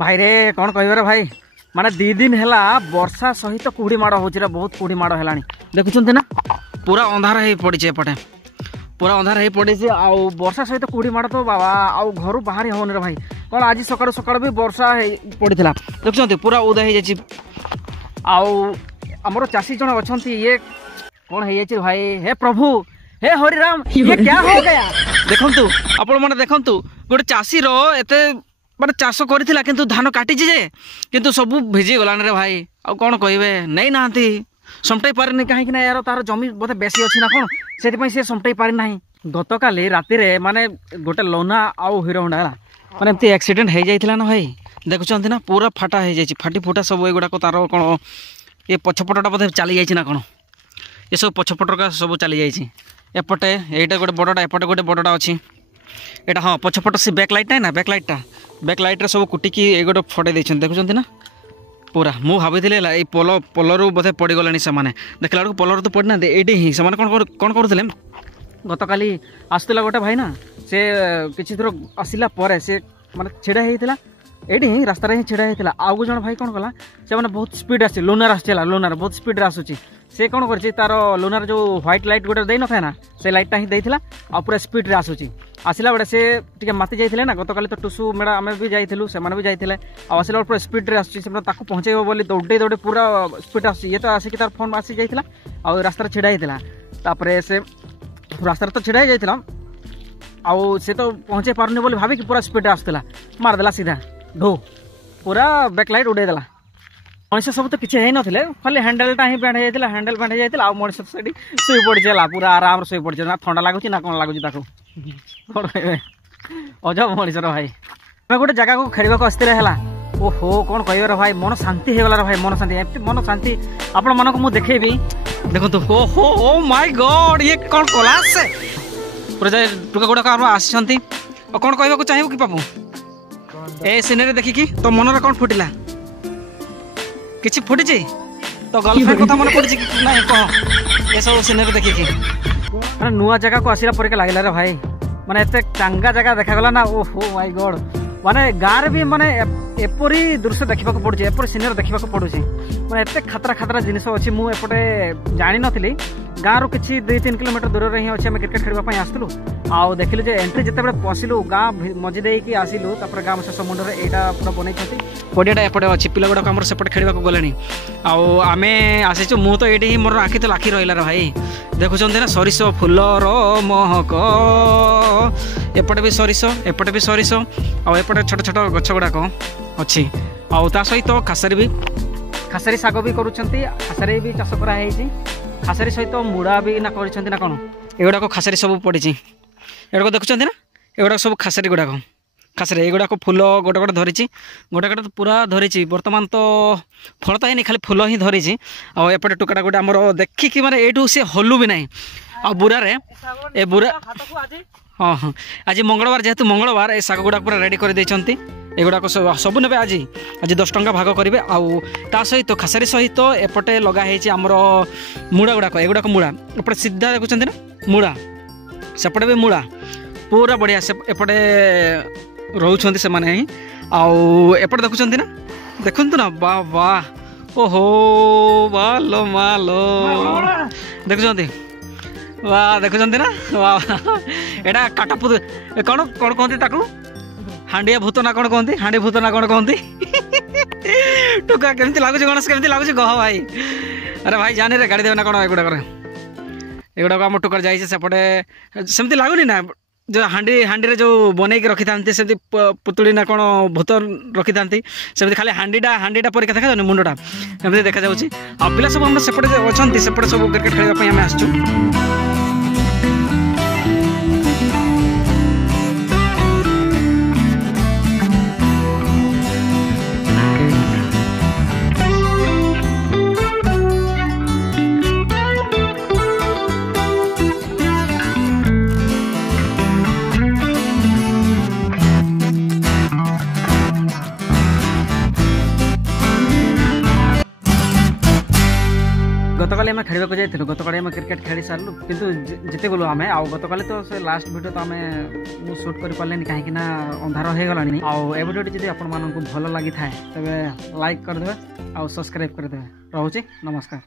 भाई रे कौन कह भाई माने 2 दिन है वर्षा सहित कुहुड़ी माड़ हो बहुत कुहुड़ी माड़ है देखुं ना पूरा अंधार हो पड़ी एपटे पूरा अंधार हो पड़ी वर्षा सहित कुहुड़ी माड़ तो बाबा आउ घर बाहर होनी रे भाई कौन आज सकाल सकाल भी वर्षा पड़ा देखुं पूरा उदा हो आमर चाषी जन अच्छा ये कौन है भाई हे प्रभु हे हरिराम ये क्या हो गया देखु आपण मैंने देखु गोटे चाषी एते माने चाष करथिला किंतु धान काटी जे किंतु सब भिजी गलान रे भाई आ कौन कहबे नहीं नांती समटाई पारे कहीं ना यार तार जमी बोधे बेसी अच्छी ना कौन से समटाई पारे ना गत काली राति रे माने गोटे लोना आउ हीरो होंडा माने एमती एक्सीडेंट हो जाइथिला ना भाई देखुचंती ना पूरा फाटा हो जाइछि फाटी फुटा सब एगुड़ा तार कौन ये पछपटा बोधे चली जाइछि ना कौन ये सब पछपट का सब चली जाइछि एपटे एटा गोटे बड़टा एपटे गोटे बड़टा अच्छी एटा हाँ पछपट से बैक लाइट ना बैक लाइट रे सब कुटिकी ए गोटे फटे देछन देखुचंती ना पूरा मु भाभी पोलर बोधे पड़गले से देखला बेलू पोलर तो पड़ना ये ही से कौन करुले गत काली आसला गोटे भाई ना से किसी थर आसला से माने छिड़ा होता ये रास्ता ही छिड़ा होता आउ जन भाई कौन कला से मैंने बहुत स्पीड आस लोनार लोनार बहुत स्पीड आसूँ से कौन कर तार लोनार जो व्हाइट लाइट गोटे दे न ना से लाइटा ही देता आ पूरा स्पीड रे आसूँ आसला बेटे से टी माति जाइए ना गत काली तो टुसु मेड़ा आम भी जाइलु से भी जाइए आसला पूरा स्पीड रे आसूँ पहुँचेब बोली दौड़े दौड़े पूरा स्पीड आस ये तो आसिक तार फोन आसी जाइए आ रास्तार छिड़ा होता से रास्तार तो छिड़ा जाइए आउ से तो पहुँचे पारनी बोली भाविक पूरा स्पीड आसला मारदेला सीधा ढो पूरा बैकलाइट उड़ेदेला मनीष सब तो किसी है नथिले खाली हैंडलटा ही बैंड हो जाता हैंडल बैंड हो जाता आ मनीष से शुई पड़ा पूरा आराम शुई पड़े ना ठंडा लगुच ना कौन लगुच कौन कहे अजब मनीषर भाई मैं गोटे जगह को खेल आसते ओहो कौन कह भाई मन शांति हो गला भाई मन शांति एमती मन शांति आपण मन को मुझे देखेबी देखो ओहो ओ माय गॉड ये कौन कला से पूरा टुका गुड़ाक आसी कौन कहवाक चाहबू कि बाबू ए सिनेरी देखिकी तो मन कौन फुटिला किसी फुटी तो गर्लफ्रेंड कथा मन पड़ी ना कह ये सब सिनेरी देखिकी मैंने नुआ जगह को आसला पर लगे रे भाई माने एते टांगा जगह देखा ना ओहो माय गॉड माने गाँव भी माने एपरी दृश्य देखा पड़ुଛି एपरी सिनेरी देखा पड़ुଛି माने एते खतरा खतरा जिनिस अच्छी मु एपटे जानी नथिली गाँव किसी 2-3 किलोमीटर दूर ही अच्छे आम क्रिकेट खेलवाई आसलु आउ देखिलु जे एंट्री जिते पशिलु गाँ मझी देकी आसिलु गाँ शेष मुंडे यहाँ पूरा बनई पड़ियाटा एपटे अच्छी पिला गुड़ाक आम सेपटे खेलवाक गले आम आसीचु मु तो ये मोर आखि तो लाखी रहा भाई देखुं ना सरिष फुलर महक एपटे भी सरिष एपटे भी सरिष आउटे छोट छोट गछ गुड़ाक अच्छी आ सहित खासारी शाग भी करुँच खासारी भी चाष कराई खासारी सहित मुड़ा भी ना कर कौन एगुड़ाक खासारी सब पड़ी एगुड़ाक देखुं ना एगुड़ाक सब खासारी गुड़ाक खासारी एगुड़ाक फुल गोटे गोटे धरी गोटे गोटे तो पूरा धरी बर्तमान तो फल तो है खाली फुल ही धरी आउटे टुकाटा गोटे आमर देखिकी माने एठू सी हलू भी ना आ बुरारे ए बुरा हाँ हाँ आज मंगलवार जेहेतु मंगलवार ए शाग गुड़ाक पूरा रेडी कर देइछंती एगुड़ाक सब ने आज आज 10 टंका भाग करेंगे आ सहित खासारी सहित एपटे लगाई आमर मुड़ा गुड़ाक एगुड़ाक मुड़ा एपटे सीधा देखुं ना मुड़ा सेपटे भी मुड़ा पूरा बढ़िया से एपटे रोचंती से माने एपटे देखुं ना देखु ना वाह वाह ओहो मालो मालो देखुं वाह देखुं ना वाह एटा काटापुद कौन कौन कहते ताकू हांडिया भूत ना कौन कहती हांडी भूत ना कौन कहती टुका केमती लगुच गणेश केमती लगुच कह भाई अरे भाई जाने रे गाड़ी देवे ना कौन एगुड़ाक आम टुकर जाइए सेपटे सेमती लगुनि ना जो हांडी जो बनई रखी था सेमती पुतुड़ी ना कौन भूत रखी था सेमती खाली हांडीटा परीक्षा देखा जाए मुंडटा एमती देखा जाऊँगी आ पिला सब हम सेपटे अच्छा सेपटे सब क्रिकेट खेलवाई आम आसचु गतकाली आम खेलवाक जाइलु गतकाली आम क्रिकेट खेली सारू किंतु जिते गलु आम आउ गतकाली तो से लास्ट वीडियो तो आम शूट कर पारे कहीं अंधार हो गला ए वीडियो जब आप भल लगी था तेज लाइक करदे आ सब्सक्राइब करदे। रोचे नमस्कार।